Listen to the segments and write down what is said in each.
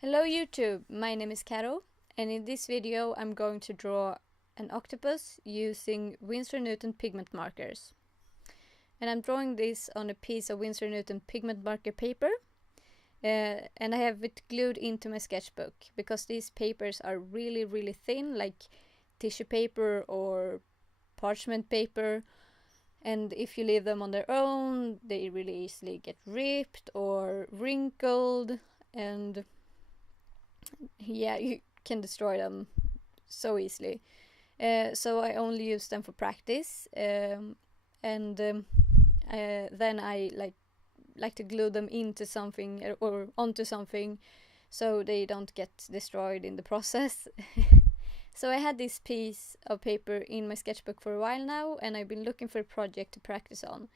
Hello YouTube, my name is Caro, and in this video I'm going to draw an octopus using Winsor Newton Pigment Markers. And I'm drawing this on a piece of Winsor Newton Pigment Marker paper, and I have it glued into my sketchbook, because these papers are really thin, like tissue paper or parchment paper, and if you leave them on their own, they really easily get ripped or wrinkled, and yeah, you can destroy them so easily. So I only use them for practice, and then I like to glue them into something or onto something, so they don't get destroyed in the process. So I had this piece of paper in my sketchbook for a while now, and I've been looking for a project to practice on.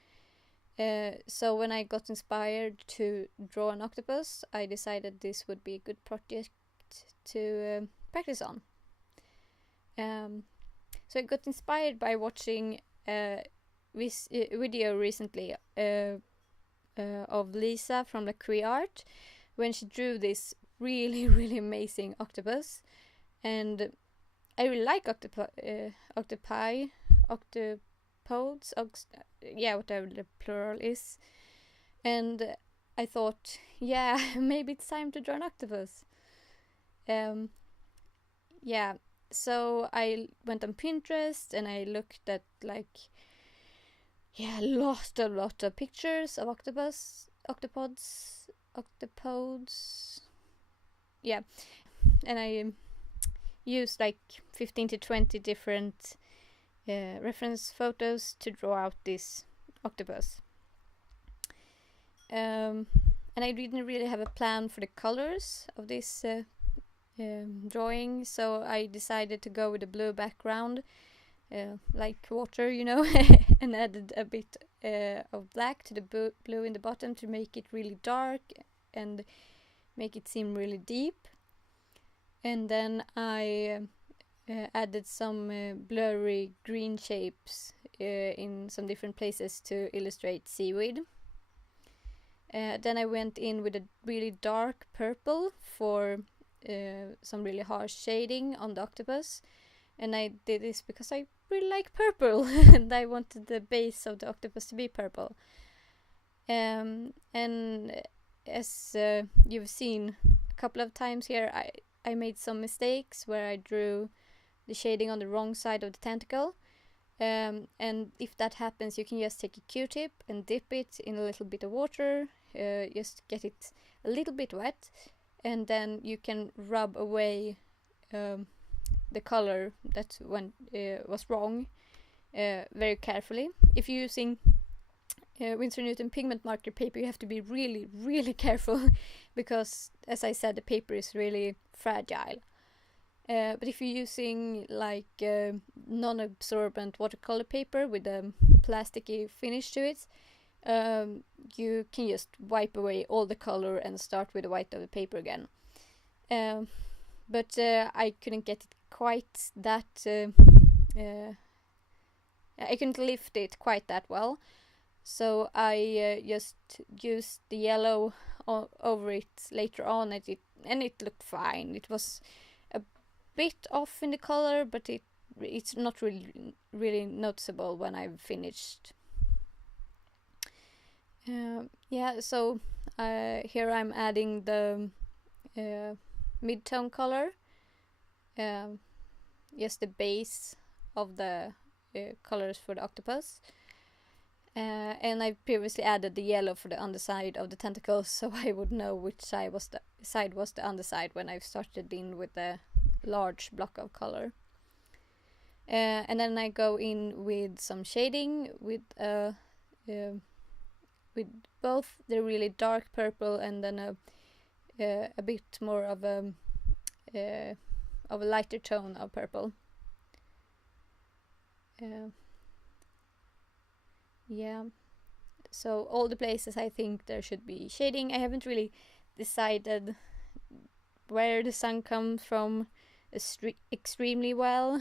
So when I got inspired to draw an octopus, I decided this would be a good project to practice on. So I got inspired by watching this video recently of Lisa from the Cree Art, when she drew this really amazing octopus. And I really like octopodes, yeah, whatever the plural is. And I thought, yeah, maybe it's time to draw an octopus. Yeah, so I went on Pinterest and I looked at lot of pictures of octopods, yeah, and I used 15 to 20 different reference photos to draw out this octopus. And I didn't really have a plan for the colors of this drawing, so I decided to go with a blue background, like water, you know, and added a bit of black to the blue in the bottom to make it really dark and make it seem really deep. And then I added some blurry green shapes in some different places to illustrate seaweed. Then I went in with a really dark purple for some really harsh shading on the octopus, and I did this because I really like purple and I wanted the base of the octopus to be purple. And as you've seen a couple of times here, I made some mistakes where I drew the shading on the wrong side of the tentacle. And if that happens, you can just take a Q-tip and dip it in a little bit of water, just get it a little bit wet, and then you can rub away the color that was wrong very carefully. If you're using Winsor Newton Pigment Marker paper, you have to be really careful because, as I said, the paper is really fragile. But if you're using non-absorbent watercolor paper with a plasticky finish to it, you can just wipe away all the color and start with the white of the paper again. But I couldn't get it quite that... I couldn't lift it quite that well, so I just used the yellow over it later on, and it looked fine. It was a bit off in the color, but it's not really noticeable when I've finished. Yeah, so here I'm adding the mid-tone color, just the base of the colors for the octopus. And I previously added the yellow for the underside of the tentacles, so I would know which side was the underside when I started in with the large block of color. And then I go in with some shading with both the really dark purple and then a bit more of a lighter tone of purple. Yeah, so all the places I think there should be shading. I haven't really decided where the sun comes from extremely well,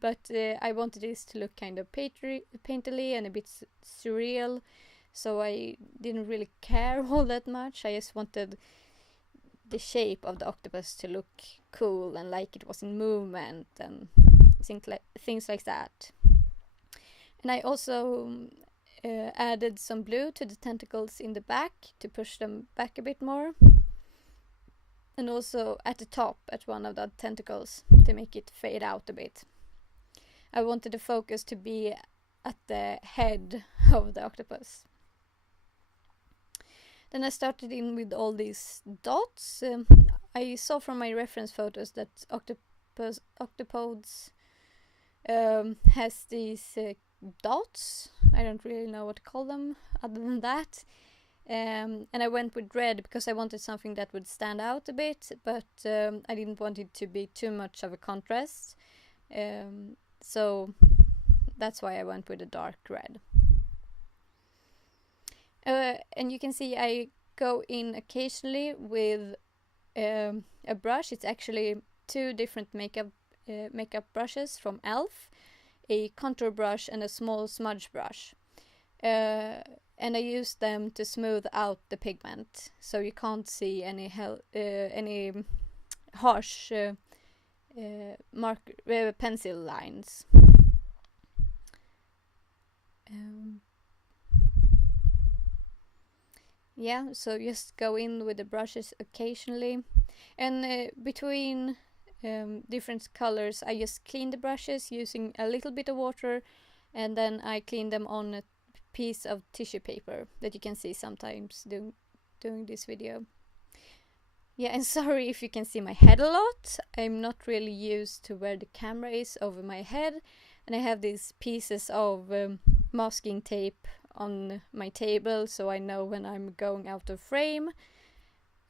but I wanted this to look kind of painterly and a bit surreal, so I didn't really care all that much. I just wanted the shape of the octopus to look cool and like it was in movement and things like that. And I also added some blue to the tentacles in the back to push them back a bit more. And also at the top at one of the tentacles to make it fade out a bit. I wanted the focus to be at the head of the octopus. Then I started in with all these dots. I saw from my reference photos that octopods has these dots. I don't really know what to call them other than that. And I went with red because I wanted something that would stand out a bit, but I didn't want it to be too much of a contrast. So that's why I went with a dark red. And you can see I go in occasionally with a brush. It's actually two different makeup brushes from e.l.f, a contour brush and a small smudge brush. And I use them to smooth out the pigment, so you can't see any harsh pencil lines. Yeah, so just go in with the brushes occasionally, and between different colors I just clean the brushes using a little bit of water, and then I clean them on a piece of tissue paper that you can see sometimes doing this video. Yeah, and sorry if you can see my head a lot. I'm not really used to where the camera is over my head, and I have these pieces of masking tape on my table so I know when I'm going out of frame.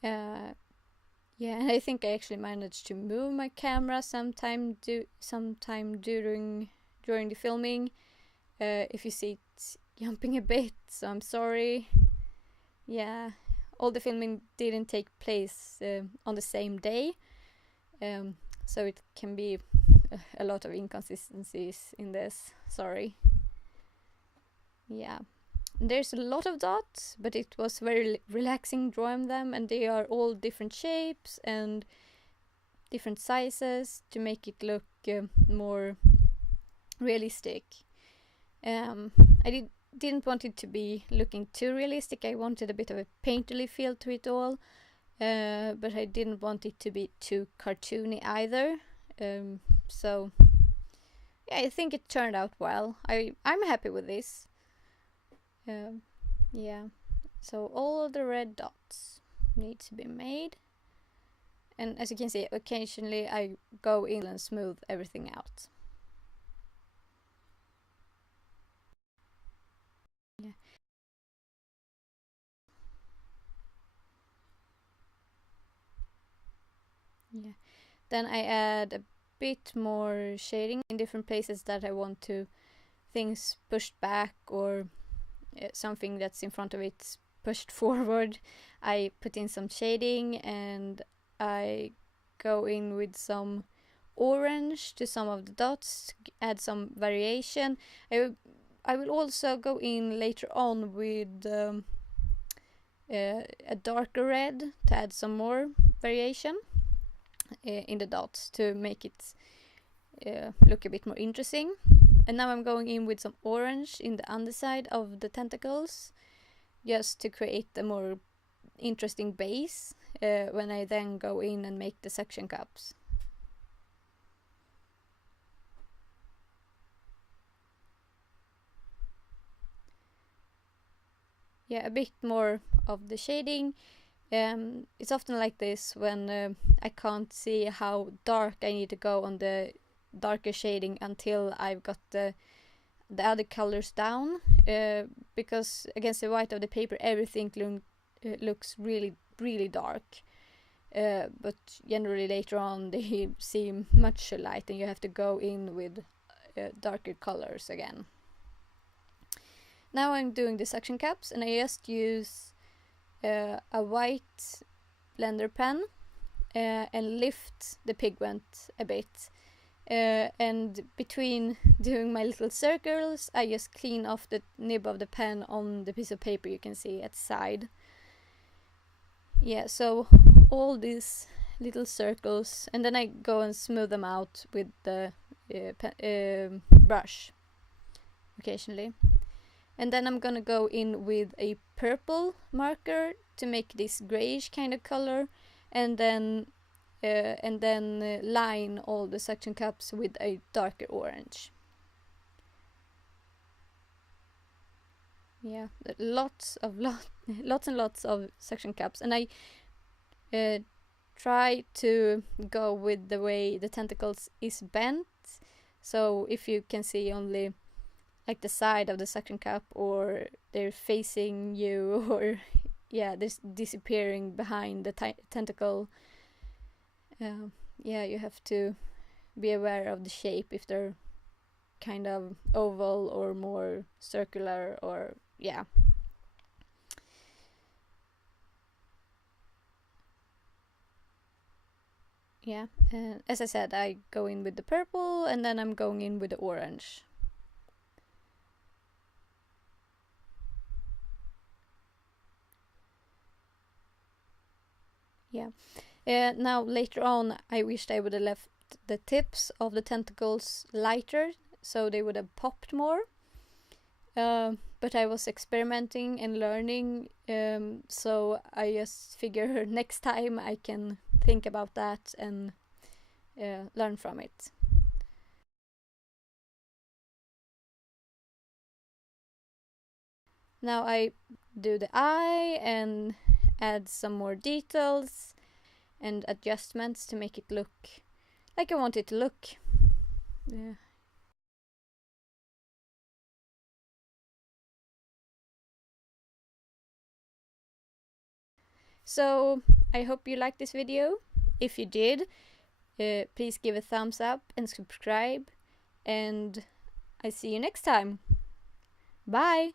Yeah, and I think I actually managed to move my camera sometime during the filming. If you see it jumping a bit, so I'm sorry. Yeah, all the filming didn't take place on the same day, so it can be a lot of inconsistencies in this. Sorry. Yeah, there's a lot of dots, but it was very relaxing drawing them, and they are all different shapes and different sizes to make it look more realistic. I didn't want it to be looking too realistic. I wanted a bit of a painterly feel to it all, but I didn't want it to be too cartoony either. So yeah, I think it turned out well. I'm happy with this. Yeah, so all of the red dots need to be made, and as you can see, occasionally I go in and smooth everything out. Yeah. Yeah. Then I add a bit more shading in different places that I want to things pushed back, or something that's in front of it pushed forward. I put in some shading, and I go in with some orange to some of the dots, add some variation. I will also go in later on with a darker red to add some more variation in the dots to make it look a bit more interesting. And now I'm going in with some orange in the underside of the tentacles, just to create a more interesting base when I then go in and make the suction cups. Yeah, a bit more of the shading. It's often like this when I can't see how dark I need to go on the darker shading until I've got the other colors down, because against the white of the paper everything looks really dark, but generally later on they seem much light and you have to go in with darker colors again. Now I'm doing the suction cups, and I just use a white blender pen and lift the pigment a bit. And between doing my little circles, I just clean off the nib of the pen on the piece of paper you can see at the side. Yeah, so all these little circles, and then I go and smooth them out with the brush occasionally. And then I'm gonna go in with a purple marker to make this grayish kind of color, and then line all the suction cups with a darker orange. Yeah, lots and lots of suction cups, and I try to go with the way the tentacles is bent. So if you can see only like the side of the suction cup, or they're facing you, or yeah, they're disappearing behind the tentacle. Yeah, you have to be aware of the shape, if they're kind of oval or more circular, or yeah. Yeah, as I said, I go in with the purple, and then I'm going in with the orange. Yeah. Now later on, I wished I would have left the tips of the tentacles lighter, so they would have popped more. But I was experimenting and learning, so I just figure next time I can think about that and learn from it. Now I do the eye and add some more details and adjustments to make it look like I want it to look. Yeah. So I hope you liked this video. If you did, please give a thumbs up and subscribe, and I see you next time. Bye!